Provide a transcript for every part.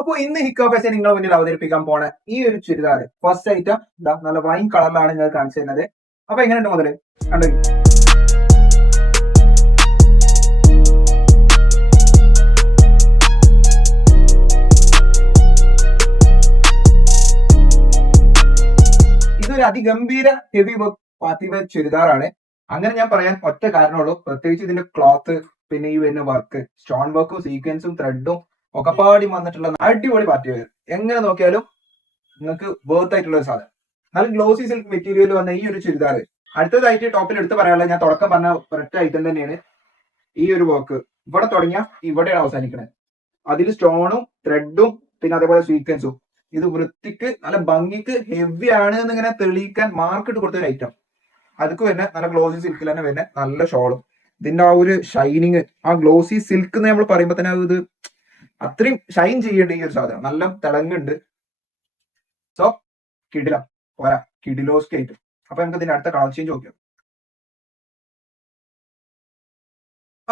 അപ്പൊ ഇന്ന് ഹിക്കോ ഫാഷൻ നിങ്ങളെ മുന്നിൽ അവതരിപ്പിക്കാൻ പോണ ഈ ഒരു ചുരിദാർ ഫസ്റ്റ് ഐറ്റം ഇതാ നല്ല വൈൻ കളറിലാണ് നിങ്ങൾ കാണിച്ചു തരുന്നത്. അപ്പൊ എങ്ങനെയുണ്ട് മുതല് കണ്ടു? ഇതൊരു അതിഗംഭീര ഹെവി വർക്ക് പാർട്ടി വെയർ ചുരിദാറാണ്. അങ്ങനെ ഞാൻ പറയാൻ ഒറ്റ കാരണമുള്ളൂ, പ്രത്യേകിച്ച് ഇതിന്റെ ക്ലോത്ത്, പിന്നെ ഈ വരുന്ന വർക്ക്, സ്റ്റോൺ വർക്കും സീക്വൻസും ത്രെഡും ഒക്കെ പാടി വന്നിട്ടുള്ള അടിപൊളി പാർട്ടി വെയർ. എങ്ങനെ നോക്കിയാലും നിങ്ങൾക്ക് വേർത്ത് ആയിട്ടുള്ള ഒരു സാധനം. നല്ല ഗ്ലോസി സിൽക്ക് മെറ്റീരിയൽ വന്ന ഈ ഒരു ചുരിദാർ. അടുത്തതായിട്ട് ടോപ്പിൽ എടുത്ത് പറയാനുള്ളത്, ഞാൻ തുടക്കം പറഞ്ഞ ഒരൊറ്റ ഐറ്റം തന്നെയാണ് ഈ ഒരു വർക്ക്. ഇവിടെ തുടങ്ങിയ ഇവിടെയാണ് അവസാനിക്കുന്നത്. അതിൽ സ്റ്റോണും ത്രെഡും പിന്നെ അതേപോലെ സീക്വൻസും. ഇത് വൃത്തിക്ക് നല്ല ഭംഗിക്ക് ഹെവി ആണ് എന്നിങ്ങനെ തെളിയിക്കാൻ മാർക്കിട്ട് കൊടുത്ത ഒരു ഐറ്റം. അതൊക്കെ വരുന്ന നല്ല ഗ്ലോസി സിൽക്കിൽ തന്നെ വരുന്ന നല്ല ഷോളും. ഇതിന്റെ ആ ഒരു ഷൈനിങ്, ആ ഗ്ലോസി സിൽക്ക് എന്ന് നമ്മൾ പറയുമ്പോൾ തന്നെ ഇത് അത്രയും ഷൈൻ ചെയ്യേണ്ട ഈ ഒരു സാധനം. നല്ല തിളങ്ങുണ്ട്. സോ കിടില പോരാ, കിഡിലോസ്കി ഐറ്റം. അപ്പൊ നമുക്ക് ഇതിന്റെ അടുത്ത കളർ ചേഞ്ച് നോക്കാം.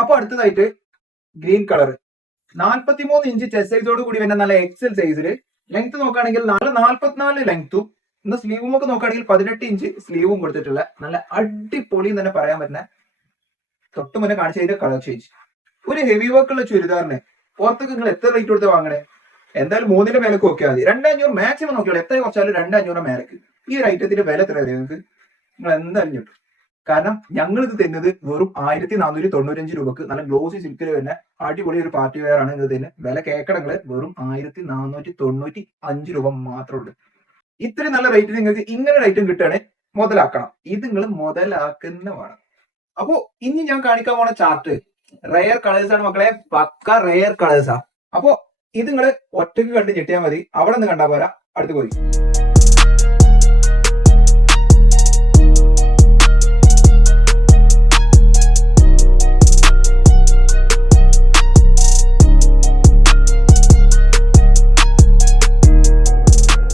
അപ്പൊ അടുത്തതായിട്ട് ഗ്രീൻ കളർ, 43 ഇഞ്ച് ചെസ്റ്റ് സൈസോട് കൂടി വരുന്ന നല്ല എക്സൽ സൈസിൽ. ലെങ്ത് നോക്കുകയാണെങ്കിൽ 44 ലെങ്ത്തും, ഇന്ന് സ്ലീവും ഒക്കെ നോക്കുകയാണെങ്കിൽ 18 ഇഞ്ച് സ്ലീവും കൊടുത്തിട്ടുള്ള നല്ല അടിപൊളി തന്നെ പറയാൻ പറ്റുന്ന തൊട്ട് മുന്നേ കാണിച്ചതിന്റെ കളർ ചേഞ്ച്. ഒരു ഹെവി വർക്ക് ഉള്ള ചുരിദാറിന് പുറത്തൊക്കെ നിങ്ങൾ എത്ര റേറ്റ് കൊടുത്ത് വാങ്ങണേ? എന്തായാലും 3ന്റെ മേലേക്ക് നോക്കിയാൽ മതി. 2500 മാക്സിമം നോക്കിയാൽ എത്ര കുറച്ചാലും 2500 മേലേക്ക്. ഈ ഒരു ഐറ്റത്തിന്റെ വില എത്ര നിങ്ങൾക്ക് നിങ്ങൾ എന്തായാലും കിട്ടും. കാരണം ഞങ്ങൾ ഇത് തരുന്നത് വെറും 1495 രൂപക്ക് നല്ല ഗ്ലോസി സിൽക്കിൽ തന്നെ അടിപൊളി ഒരു പാർട്ടി വെയർ ആണ് ഇത് തന്നെ. വില കേക്കടങ്ങള് വെറും 1495 രൂപ മാത്രമുള്ളൂ. ഇത്രയും നല്ല റേറ്റിൽ നിങ്ങൾക്ക് ഇങ്ങനെ ഒരു ഐറ്റം കിട്ടുകയാണെങ്കിൽ മുതലാക്കണം. ഇത് നിങ്ങൾ മുതലാക്കുന്ന വേണം. അപ്പോ ഇനി ഞാൻ കാണിക്കാൻ പോണ ചാർട്ട് റെയർ കളേഴ്സ് ആണ് മക്കളെ, പക്ക റെയർ കളേഴ്സാ. അപ്പോ ഇത് നിങ്ങൾ ഒറ്റയ്ക്ക് കണ്ട് ഞെട്ടിയാൽ മതി, അവിടെ നിന്ന് കണ്ടാ പോരാ, അടുത്ത് പോയി.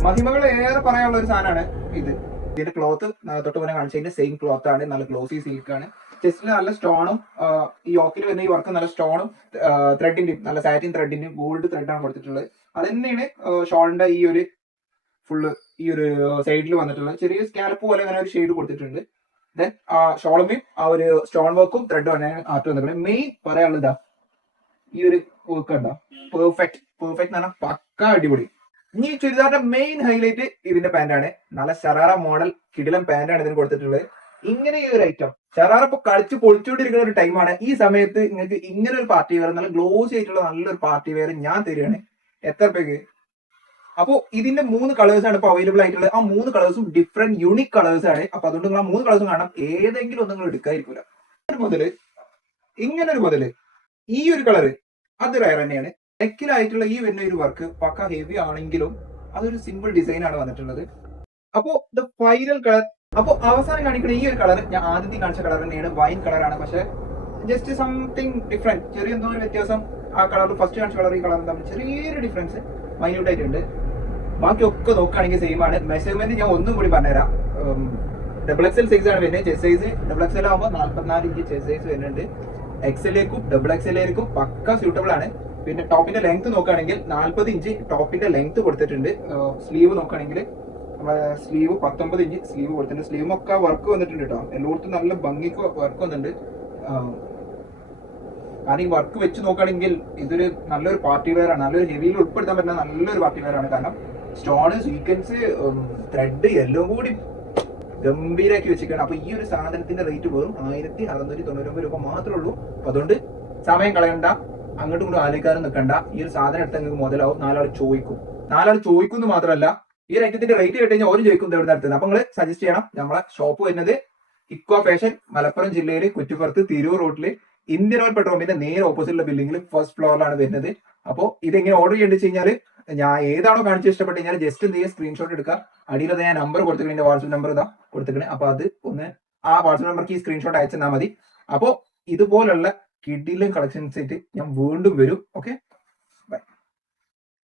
മഹിമകൾ ഏറെ പറയാനുള്ള ഒരു സാധനമാണ് ഇത്. ഇതിന്റെ ക്ലോത്ത് തൊട്ട് മുന്നേ കാണിച്ചതിന്റെ സെയിം ക്ലോത്ത് ആണ്, നല്ല ഗ്ലോസി സിൽക്ക് ആണ്. ചെസ്റ്റിൽ നല്ല സ്റ്റോണും ഈ യോക്കിൽ വരുന്ന ഈ വർക്ക് നല്ല സ്റ്റോണും ത്രെഡിന്റെയും നല്ല സാറ്റിൻ ത്രെഡിന്റെയും ഗോൾഡ് ത്രെഡാണ് കൊടുത്തിട്ടുള്ളത്. അത് തന്നെയാണ് ഷോളിന്റെ ഈ ഒരു ഫുള്ള് ഈ ഒരു സൈഡിൽ വന്നിട്ടുള്ളത്. ചെറിയ സ്കാലപ്പ് പോലെ അങ്ങനെ ഒരു ഷെയ്ഡ് കൊടുത്തിട്ടുണ്ട്. ദെൻ ഷോളുമേയും ആ ഒരു സ്റ്റോൺ വർക്കും ത്രെഡും ആണ് ആർട്ട് വന്നിട്ടുള്ളത്. മെയിൻ പറയാനുള്ളത് ഈ ഒരു വർക്ക് ഉണ്ടോ, പെർഫെക്റ്റ് പെർഫെക്റ്റ് എന്ന് പറഞ്ഞാൽ പക്ക അടിപൊളി. ഇനി ചുരിദാറിന്റെ മെയിൻ ഹൈലൈറ്റ് ഇതിന്റെ പാന്റാണ്. നല്ല ഷറാറ മോഡൽ കിടിലം പാന്റാണ് ഇതിന് കൊടുത്തിട്ടുള്ളത്. ഇങ്ങനെ ഈ ഒരു ഐറ്റം ഷറാറ ഇപ്പൊ കളിച്ച് പൊളിച്ചുകൊണ്ടിരിക്കുന്ന ഒരു ടൈമാണ്. ഈ സമയത്ത് നിങ്ങൾക്ക് ഇങ്ങനെ ഒരു പാർട്ടി വെയർ, നല്ല ഗ്ലോസി ആയിട്ടുള്ള നല്ലൊരു പാർട്ടി വെയർ ഞാൻ തരികയാണ്. എത്ര രൂപയ്ക്ക്? അപ്പോ ഇതിന്റെ 3 കളേഴ്സ് ആണ് ഇപ്പൊ അവൈലബിൾ ആയിട്ടുള്ളത്. ആ 3 കളേഴ്സും ഡിഫറെന്റ് യൂണിക് കളേഴ്സ് ആണ്. അപ്പൊ അതുകൊണ്ട് നിങ്ങൾ ആ 3 കളേഴ്സും കാണാം. ഏതെങ്കിലും ഒന്നും നിങ്ങൾ എടുക്കാതിരിക്കില്ല. മുതല് ഇങ്ങനെ ഒരു മുതല് ഈ ഒരു കളറ് അത് റയർ തന്നെയാണ്. നെക്കിലായിട്ടുള്ള ഈ വരുന്ന ഒരു വർക്ക് പക്ക ഹെവി ആണെങ്കിലും അതൊരു സിമ്പിൾ ഡിസൈൻ ആണ് വന്നിട്ടുള്ളത്. അപ്പോ ദ ഫൈനൽ കളർ, അപ്പൊ അവസാനം കാണിക്കുന്ന ഈ ഒരു കളർ ഞാൻ ആദ്യത്തെ കാണിച്ച കളർ തന്നെയാണ്, വൈൻ കളറാണ്. പക്ഷെ ജസ്റ്റ് സംതിങ് ഡിഫറെന്റ്, ചെറിയ എന്തോ ഒരു വ്യത്യാസം ആ കളറിൽ ഫസ്റ്റ് കാണിച്ച കളർ ഈ കളറും തമ്മിൽ ചെറിയൊരു ഡിഫറൻസ് മൈന്യൂട്ട് ആയിട്ടുണ്ട്. ബാക്കിയൊക്കെ നോക്കുകയാണെങ്കിൽ സെയിം ആണ്. മെഷർമെന്റ് ഞാൻ ഒന്നും കൂടി പറഞ്ഞുതരാം. XXL സൈസ് ആണ് വരുന്നത്. ചെസ്റ്റ് സൈസ് XXL ആകുമ്പോൾ 44 ഇഞ്ച് ചെസ്റ്റ് സൈസ് വരുന്നുണ്ട്. XLേക്കും XXLേക്കും പക്ക സ്യൂട്ടബിൾ ആണ്. പിന്നെ ടോപ്പിന്റെ ലെങ്ത് നോക്കുകയാണെങ്കിൽ 40 ഇഞ്ച് ടോപ്പിന്റെ ലെങ്ത് കൊടുത്തിട്ടുണ്ട്. സ്ലീവ് നോക്കുകയാണെങ്കിൽ സ്ലീവ് 19 ഇഞ്ച് സ്ലീവ് കൊടുത്തിട്ടുണ്ട്. സ്ലീവൊക്കെ വർക്ക് വന്നിട്ടുണ്ട് കേട്ടോ. എല്ലായിടത്തും നല്ല ഭംഗിക്ക് വർക്ക് വന്നിട്ടുണ്ട്. കാരണം ഈ വർക്ക് വെച്ച് നോക്കുകയാണെങ്കിൽ ഇതൊരു നല്ലൊരു പാർട്ടി വെയർ ആണ്. നല്ലൊരു ഹെവിയിൽ ഉൾപ്പെടുത്താൻ പറ്റുന്ന നല്ലൊരു പാർട്ടി വെയർ ആണ്. കാരണം സ്റ്റോണ്, സീക്വൻസ്, ത്രെഡ് എല്ലാം കൂടി ഗംഭീരമാക്കി വെച്ചിരിക്കുകയാണ്. അപ്പൊ ഈ ഒരു സാധനത്തിന്റെ റേറ്റ് വെറും 1699 രൂപ മാത്രമേ ഉള്ളൂ. അപ്പൊ അതുകൊണ്ട് സമയം കളയണ്ട, അങ്ങോട്ടും ഇങ്ങോട്ടും ആലോചിക്കാനും നിൽക്കണ്ട. ഈ ഒരു സാധനം എടുത്ത് നിങ്ങൾക്ക് മുതലാവും. 4 ആൾ ചോദിക്കും എന്ന് മാത്രമല്ല, ഈ ഒരു ഐറ്റത്തിന്റെ റേറ്റ് കേട്ട് കഴിഞ്ഞാൽ ഓരോ ചോദിക്കും എവിടെ നടത്തുന്നത്. അപ്പൊ നിങ്ങൾ സജസ്റ്റ് ചെയ്യണം. നമ്മളെ ഷോപ്പ് വരുന്നത് ഇക്കോ ഫാഷൻ, മലപ്പുറം ജില്ലയിൽ കുറ്റിപ്പുറത്ത് തിരൂർ റോഡില് ഇന്ത്യൻ ഓയിൽ പെട്രോൾ പമ്പിന്റെ നേരെ ഓപ്പോസിറ്റുള്ള ബിൽഡിംഗിൽ ഫസ്റ്റ് ഫ്ലോറിലാണ് വരുന്നത്. അപ്പോൾ ഇതെങ്ങനെ ഓർഡർ ചെയ്യേണ്ടത് വെച്ച് കഴിഞ്ഞാൽ, ഞാൻ ഏതാണോ കാണിച്ച് ഇഷ്ടപ്പെട്ട് കഴിഞ്ഞാൽ ജസ്റ്റ് എന്ത് ചെയ്യുക, സ്ക്രീൻഷോട്ട് എടുക്കുക. അടിയിലത് ഞാൻ നമ്പർ കൊടുത്തിട്ടുണ്ട്, എന്റെ വാട്സ്ആപ്പ് നമ്പർ ഇതാ കൊടുത്തിട്ടുണ്ട്. അപ്പൊ അത് ഒന്ന് ആ വാട്സ്ആപ്പ് നമ്പർക്ക് ഈ സ്ക്രീൻഷോട്ട് അയച്ചെന്നാൽ മതി. അപ്പോൾ ഇതുപോലുള്ള കിഡിലും കളക്ഷൻസ് ആയിട്ട് ഞാൻ വീണ്ടും വരും. ഓക്കെ.